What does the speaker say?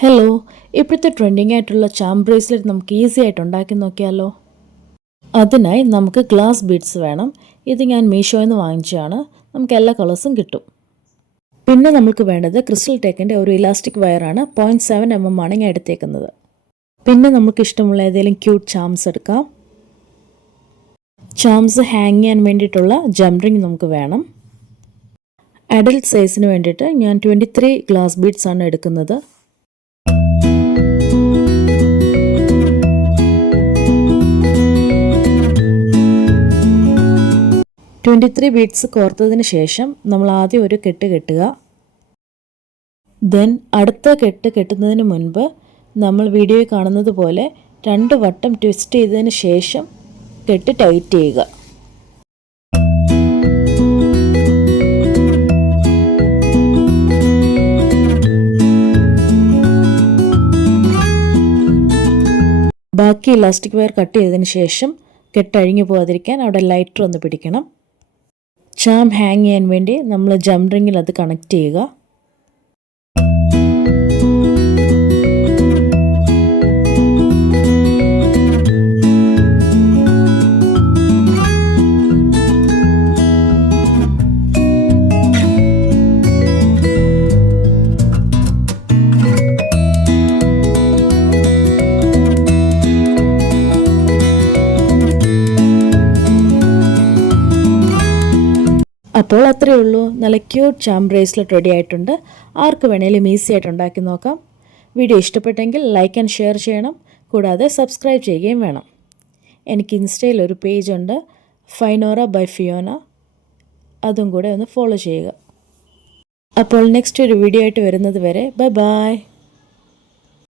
Hello, ഇപ്പോഴത്തെ trending ആയിട്ടുള്ള charm bracelet നമുക്ക് ഈസി ആയിട്ട് ഉണ്ടാക്കി നോക്കിയാലോ. അതിനായി നമുക്ക് ഗ്ലാസ് ബീഡ്സ് വേണം. ഇത് ഞാൻ മീഷോയിൽ നിന്ന് വാങ്ങിച്ചതാണ്. നമുക്ക് എല്ലാ കളേഴ്സും കിട്ടും. പിന്നെ നമുക്ക് വേണ്ടത് ക്രിസ്റ്റൽ ടേക്കിൻ്റെ ഒരു ഇലാസ്റ്റിക് വയറാണ്. 0.7 mm ആണ് ഞാൻ എടുത്തേക്കുന്നത്. പിന്നെ നമുക്ക് ഇഷ്ടമുള്ള ഏതെങ്കിലും ക്യൂട്ട് ചാംസ് എടുക്കാം. ചാംസ് ഹാങ് ചെയ്യാൻ വേണ്ടിയിട്ടുള്ള ജം റിങ് നമുക്ക് വേണം. അഡൽട്ട് സൈസിന് വേണ്ടിയിട്ട് ഞാൻ 23 ഗ്ലാസ് ബീഡ്സ് ആണ് എടുക്കുന്നത്. 23 ബീഡ്സ് കോർത്തതിന് ശേഷം നമ്മൾ ആദ്യം ഒരു കെട്ട് കെട്ടുക. ദെൻ അടുത്ത കെട്ട് കെട്ടുന്നതിന് മുൻപ് നമ്മൾ വീഡിയോയിൽ കാണുന്നത് പോലെ 2 വട്ടം ട്വിസ്റ്റ് ചെയ്തതിന് ശേഷം കെട്ട് ടൈറ്റ് ചെയ്യുക. ബാക്കി ഇലാസ്റ്റിക് വയർ കട്ട് ചെയ്തതിന് ശേഷം കെട്ടഴിഞ്ഞു പോകാതിരിക്കാൻ അവിടെ ലൈറ്റർ ഒന്ന് പിടിക്കണം. ചാം ഹാങ് ചെയ്യാൻ വേണ്ടി നമ്മൾ ജം റിങ്ങിൽ അത് കണക്ട് ചെയ്യുക. അപ്പോൾ അത്രയേ ഉള്ളൂ. നല്ല ക്യൂട്ട് ചാം ബ്രേസ്ലെറ്റ് റെഡി ആയിട്ടുണ്ട്. ആർക്ക് വേണേലും ഈസി ആയിട്ട് ഉണ്ടാക്കി നോക്കാം. വീഡിയോ ഇഷ്ടപ്പെട്ടെങ്കിൽ ലൈക്ക് ആൻഡ് ഷെയർ ചെയ്യണം. കൂടാതെ സബ്സ്ക്രൈബ് ചെയ്യുകയും വേണം. എനിക്ക് ഇൻസ്റ്റയിൽ ഒരു പേജുണ്ട്, ഫൈനോറ ബൈ ഫിയോന. അതും കൂടെ ഒന്ന് ഫോളോ ചെയ്യുക. അപ്പോൾ നെക്സ്റ്റ് ഒരു വീഡിയോ ആയിട്ട് വരുന്നത് വരെ ബൈ ബൈ.